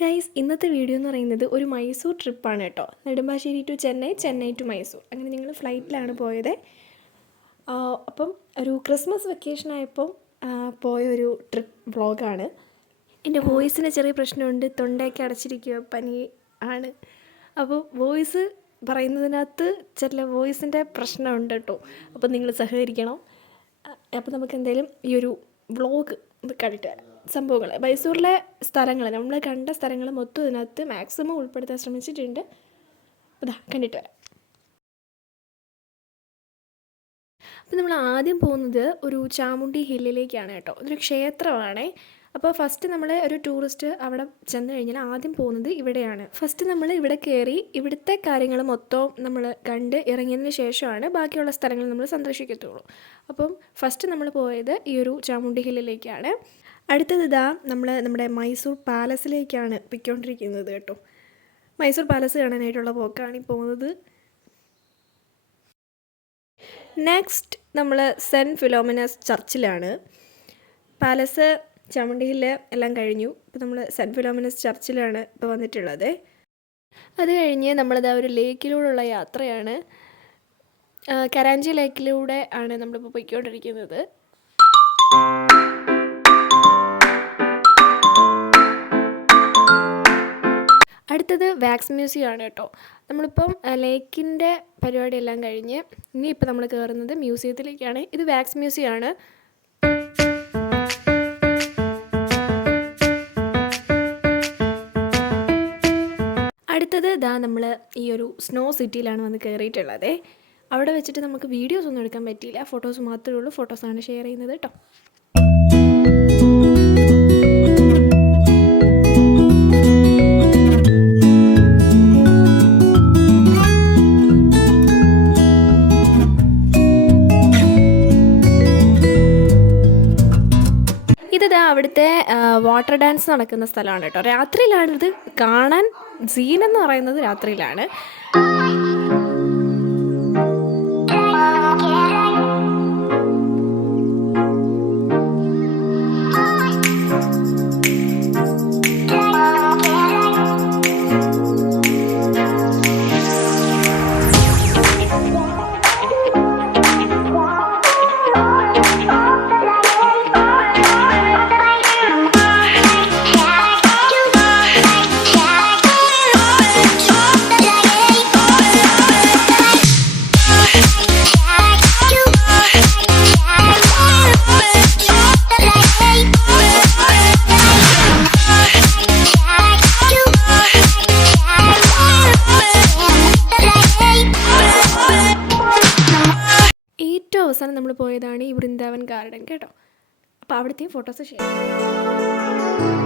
Guys ഇന്നത്തെ video എന്ന് പറയുന്നത് ഒരു മൈസൂർ ട്രിപ്പാണ് കേട്ടോ. നെടുമ്പാശ്ശേരി ടു ചെന്നൈ, ചെന്നൈ ടു മൈസൂർ, അങ്ങനെ ഞങ്ങൾ ഫ്ലൈറ്റിലാണ് പോയത്. അപ്പം ഒരു ക്രിസ്മസ് വെക്കേഷൻ ആയപ്പോൾ പോയൊരു ട്രിപ്പ് വ്ളോഗാണ്. എൻ്റെ വോയിസിന് ചെറിയ പ്രശ്നമുണ്ട്, തൊണ്ടയൊക്കെ അടച്ചിരിക്കുക, പനി ആണ്. അപ്പോൾ വോയിസ് പറയുന്നതിനകത്ത് ചില വോയിസിൻ്റെ പ്രശ്നമുണ്ട് കേട്ടോ. അപ്പോൾ നിങ്ങൾ സഹകരിക്കണം. അപ്പോൾ നമുക്ക് എന്തായാലും ഈ ഒരു വ്ളോഗ് കണ്ടിട്ട് വരാം. സംഭവങ്ങൾ മൈസൂരിലെ സ്ഥലങ്ങൾ, നമ്മൾ കണ്ട സ്ഥലങ്ങൾ മൊത്തം ഇതിനകത്ത് മാക്സിമം ഉൾപ്പെടുത്താൻ ശ്രമിച്ചിട്ടുണ്ട്. അതാ കണ്ടിട്ട് വരാം. അപ്പോൾ നമ്മൾ ആദ്യം പോകുന്നത് ഒരു ചാമുണ്ഡി ഹില്ലിലേക്കാണ് കേട്ടോ. ഇതൊരു ക്ഷേത്രമാണ്. അപ്പോൾ ഫസ്റ്റ് നമ്മൾ ഒരു ടൂറിസ്റ്റ് അവിടെ ചെന്ന് കഴിഞ്ഞാൽ ആദ്യം പോകുന്നത് ഇവിടെയാണ്. ഫസ്റ്റ് നമ്മൾ ഇവിടെ കയറി ഇവിടുത്തെ കാര്യങ്ങൾ മൊത്തം നമ്മൾ കണ്ട് ഇറങ്ങിയതിന് ശേഷമാണ് ബാക്കിയുള്ള സ്ഥലങ്ങൾ നമ്മൾ സന്ദർശിക്കത്തുള്ളൂ. അപ്പം ഫസ്റ്റ് നമ്മൾ പോയത് ഈ ഒരു ചാമുണ്ഡി ഹില്ലിലേക്കാണ്. അടുത്തത് ഇതാ നമ്മുടെ മൈസൂർ പാലസിലേക്കാണ് പൊയ്ക്കൊണ്ടിരിക്കുന്നത് കേട്ടോ. മൈസൂർ പാലസ് കാണാനായിട്ടുള്ള പോക്കാണ് ഈ പോകുന്നത്. നെക്സ്റ്റ് നമ്മൾ സെൻറ്റ് ഫിലോമിനസ് ചർച്ചിലാണ്. പാലസ്, ചാമുണ്ഡി ഹില്ല് എല്ലാം കഴിഞ്ഞു. ഇപ്പോൾ നമ്മൾ സെൻറ്റ് ഫിലോമിനസ് ചർച്ചിലാണ് ഇപ്പോൾ വന്നിട്ടുള്ളത്. അത് കഴിഞ്ഞ് നമ്മളിതാ ഒരു ലേക്കിലൂടെയുള്ള യാത്രയാണ്. കരാഞ്ചി ലേക്കിലൂടെ ആണ് നമ്മളിപ്പോൾ പൊയ്ക്കൊണ്ടിരിക്കുന്നത്. അടുത്തത് വാക്സ് മ്യൂസിയം ആണ് കേട്ടോ. നമ്മളിപ്പം ലേക്കിൻ്റെ പരിപാടിയെല്ലാം കഴിഞ്ഞ് ഇനിയിപ്പോൾ നമ്മൾ കയറുന്നത് മ്യൂസിയത്തിലേക്കാണ്. ഇത് വാക്സ് മ്യൂസിയം ആണ്. അടുത്തത് ഇതാ നമ്മൾ ഈ ഒരു സ്നോ സിറ്റിയിലാണ് വന്ന് കയറിയിട്ടുള്ളത്. അവിടെ വെച്ചിട്ട് നമുക്ക് വീഡിയോസ് ഒന്നും എടുക്കാൻ പറ്റിയില്ല, ഫോട്ടോസ് മാത്രമേ ഉള്ളൂ. ഫോട്ടോസാണ് ഷെയർ ചെയ്യുന്നത് കേട്ടോ. ഇതാ അവിടുത്തെ വാട്ടർ ഡാൻസ് നടക്കുന്ന സ്ഥലമാണ് കേട്ടോ. രാത്രിയിലാണിത് കാണാൻ. സീൻ എന്ന് പറയുന്നത് രാത്രിയിലാണ്. അവസാനം നമ്മൾ പോയതാണ് ഈ വൃന്ദാവൻ ഗാർഡൻ കേട്ടോ. അപ്പോൾ അവിടുത്തെയും ഫോട്ടോസ് ഷെയർ ചെയ്യാം.